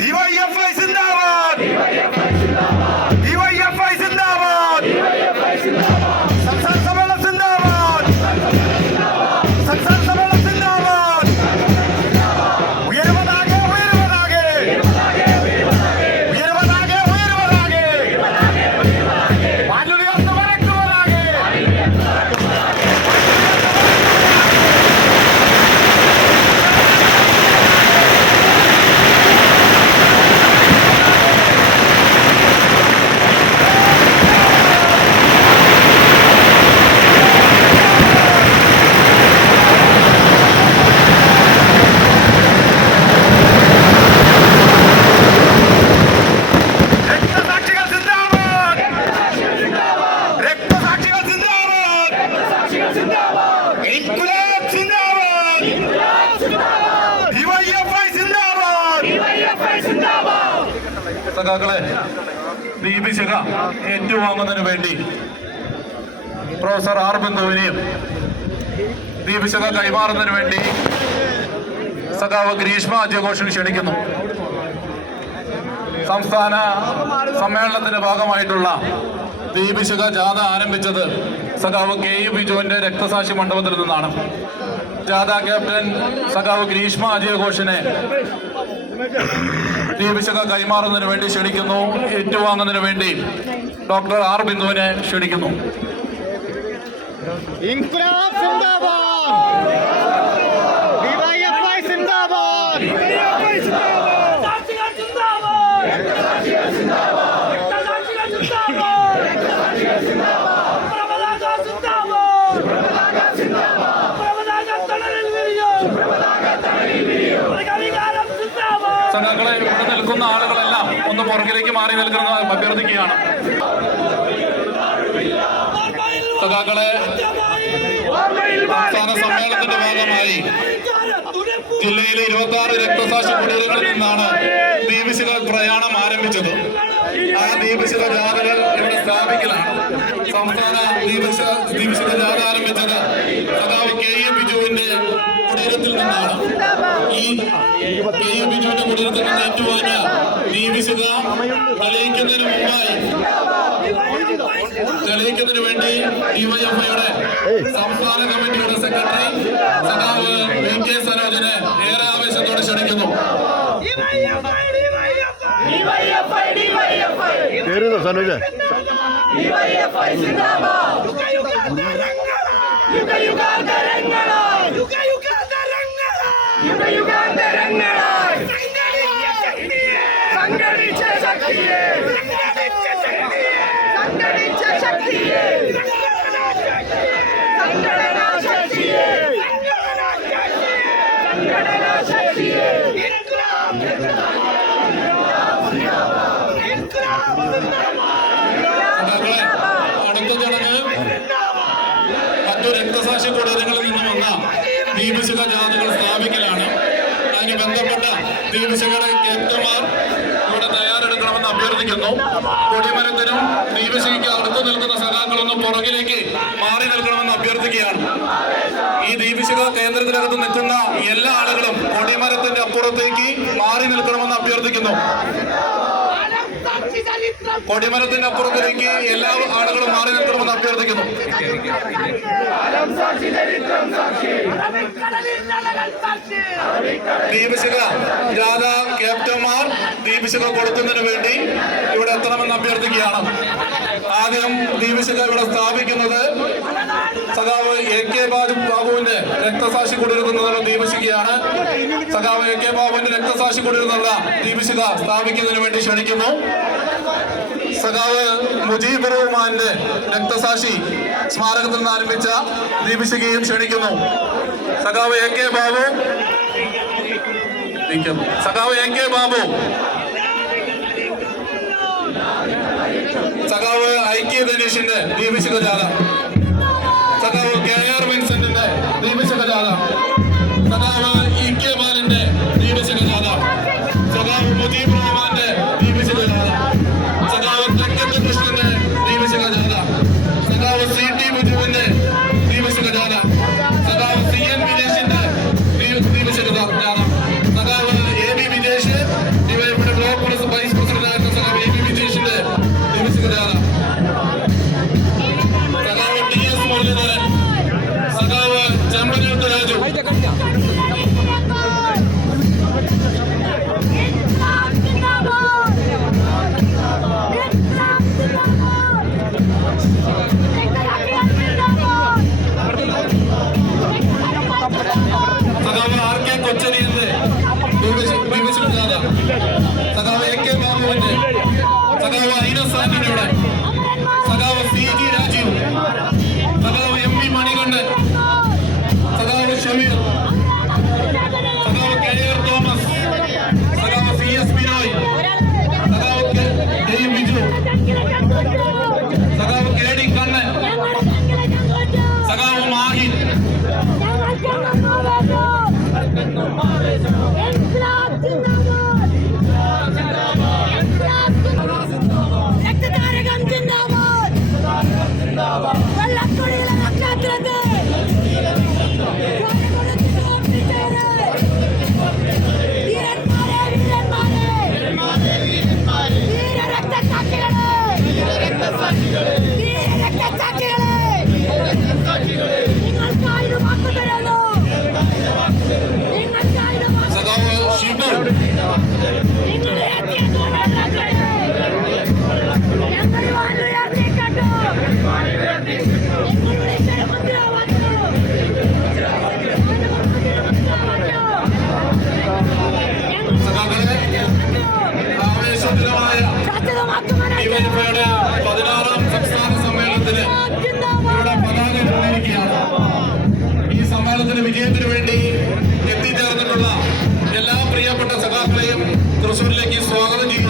DYFI സിന്ദാബാദ്, DYFI സിന്ദാബാദ്, സംസ്ഥാന സമ്മേളനം സിന്ദാബാദ്, സംസ്ഥാന സമ്മേളനം സിന്ദാബാദ്. ഉയർവതാകെ ഉയർവതാകെ ഉയർവതാകെ ഉയർവതാകെ വാനുയർന്നു വരക്കുവതാകെ. രക്തസാക്ഷികൾ സിന്ദാബാദ്, രക്തസാക്ഷികൾ സിന്ദാബാദ്, ഇൻക്വിലാബ് സിന്ദാബാദ്, ഡിവൈഎഫ്ഐ സിന്ദാബാദ്. സഖാക്കളെ, ദീപിശിഖ ഏറ്റുവാങ്ങുന്നതിന് വേണ്ടി പ്രൊഫസർ ആർ ബിന്ദുവിനെയും ദീപിശിഖ കൈമാറുന്നതിന് വേണ്ടി സഖാവ് ഗ്രീഷ്മ അജയഘോഷിനെ ക്ഷണിക്കുന്നു. സംസ്ഥാന സമ്മേളനത്തിന്റെ ഭാഗമായിട്ടുള്ള ദീപിശിഖ ജാഥ ആരംഭിച്ചത് സഖാവ് കെ യു ബിജുവിന്റെ രക്തസാക്ഷി മണ്ഡപത്തിൽ നിന്നാണ്. ജാഥ ക്യാപ്റ്റൻ സഖാവ് ഗ്രീഷ്മ അജയഘോഷിനെ ദീപിശിഖ കൈമാറുന്നതിന് വേണ്ടി ക്ഷണിക്കുന്നു. ഏറ്റുവാങ്ങുന്നതിന് വേണ്ടി ഡോക്ടർ ആർ ബിന്ദുവിനെ ക്ഷണിക്കുന്നു. ഇൻക്വിലാബ് സിന്ദാബാദ്, ഡിവൈഎഫ്ഐ സിന്ദാബാദ്, രക്തസാക്ഷികൾ സിന്ദാബാദ്, രക്തസാക്ഷികൾ സിന്ദാബാദ്, പ്രബലാക സിന്ദാബാദ്, പ്രബലാക തണലിൽ വിരിയൂ, പ്രകവികാരം സിന്ദാബാദ്. സഖാക്കളെ, ഇവിടെ നിൽക്കുന്ന ആളുകളെല്ലാം ഒന്ന് പുറകിലേക്ക് മാറി നിൽക്കുന്ന അഭ്യർത്ഥിക്കുകയാണ്. സഖാക്കളെ, സംസ്ഥാന സമ്മേളനത്തിന്റെ ഭാഗമായി ജില്ലയിലെ 26 രക്തസാക്ഷി കുടീരങ്ങളിൽ നിന്നാണ് ദീപിശിഖ പ്രയാണം ആരംഭിച്ചത്. ആ ദീപിശിഖ ജാഥകൾ ഇവിടെ സ്ഥാപിക്കലാണ്. സംസ്ഥാന ദീപിശിഖ ജാഥ ആരംഭിച്ചത് സഖാവ് കെ യു ബിജുവിന്റെ കുടീരത്തിൽ നിന്നാണ്. ഈ കെ യു ബിജുവിന്റെ കുടീരത്തിൽ നിന്ന് ഏറ്റുവാങ്ങിയ ദീപിശിഖ തെളിയിക്കുന്നതിന് വേണ്ടി ഡിവൈഎഫ്ഐയുടെ സംസ്ഥാന കമ്മിറ്റിയുടെ സെക്രട്ടറി സഖാവ് വി കെ സരോജിനെ ഏറെ ആവേശത്തോടെ ക്ഷണിക്കുന്നു. അടുത്ത ചടങ്ങ് മറ്റു രക്തസാക്ഷി കുടീരങ്ങളിൽ നിന്നും വന്ന ദീപശിഖ ജാഥകൾ സ്ഥാപിക്കലാണ്. അതിന് ബന്ധപ്പെട്ട ദീപശിഖയുടെ ക്യാപ്റ്റന്മാർ ഇവിടെ തയ്യാറെടുക്കണമെന്ന് അഭ്യർത്ഥിക്കുന്നു. കൊടിമരത്തിനും ദീപശിഖയ്ക്ക് അടുത്ത് നിൽക്കുന്ന സഖാക്കളൊന്നും പുറകിലേക്ക് മാറി നിൽക്കണമെന്ന് അഭ്യർത്ഥിക്കുകയാണ്. ഈ ദീപശിഖ കേന്ദ്രത്തിനകത്ത് നിൽക്കുന്ന എല്ലാ ആളുകളും കൊടിമരത്തിന്റെ അപ്പുറത്തേക്ക് മാറി നിൽക്കണമെന്ന് അഭ്യർത്ഥിക്കുന്നു. കൊടിമരത്തിന്റെ അപ്പുറത്തേക്ക് എല്ലാ ആളുകളും മാറി നിൽക്കണമെന്ന് അഭ്യർത്ഥിക്കുന്നു. ദീപശിഖ ജാഥ ക്യാപ്റ്റന്മാർ ദീപശിഖ കൊടുക്കുന്നതിന് വേണ്ടി ഇവിടെ എത്തണമെന്ന് അഭ്യർത്ഥിക്കുകയാണ്. ആദ്യം ദീപശിഖ ഇവിടെ സ്ഥാപിക്കുന്നത് സഖാവ് എ കെ ബാബുവിന്റെ രക്തസാക്ഷി കുടിയിരുന്നുള്ള ദീപശിഖയാണ്. സഖാവ് എ കെ ബാബുവിന്റെ രക്തസാക്ഷി കുടിയിരുന്നുള്ള ദീപശിഖ സ്ഥാപിക്കുന്നതിന് വേണ്ടി ക്ഷണിക്കുന്നു. സഖാവ് മുജീബ് റഹ്മാന്റെ രക്തസാക്ഷി സ്മാരകത്തിൽ നിന്ന് ആരംഭിച്ച ദീപശിഖയും ക്ഷണിക്കുന്നു. സഖാവ് എ കെ ബാബു സഖാവ് ഐക്യ ധനീഷിന്റെ ദീപശിഖ ജാഥ, സഖാവ് കെ ആർ വിൻസെന്റിന്റെ ദീപശിഖ ജാഥ, സഖാവ് ഇ കെ ബാലന്റെ ദീപശിഖ ജാഥ, സഖാവ് മുജീബ് റഹ്മാന്റെ ദീപശിഖ ജാഥ, സഖാവ് തെക്കത്ത് കൃഷ്ണന്റെ ദീപശിഖ ജാഥ, സഖാവ് സി ടി ബിജുവിന്റെ ദീപശിഖ ജാഥ, സഖാവ് സി എൻ വിജേഷിന്റെ ദീപശിഖ ജാഥ, സഖാവ് എ ബി വിജേഷ് എല്ലാവരെയും തൃശ്ശൂരിലേക്ക് സ്വാഗതം ചെയ്യുന്നു.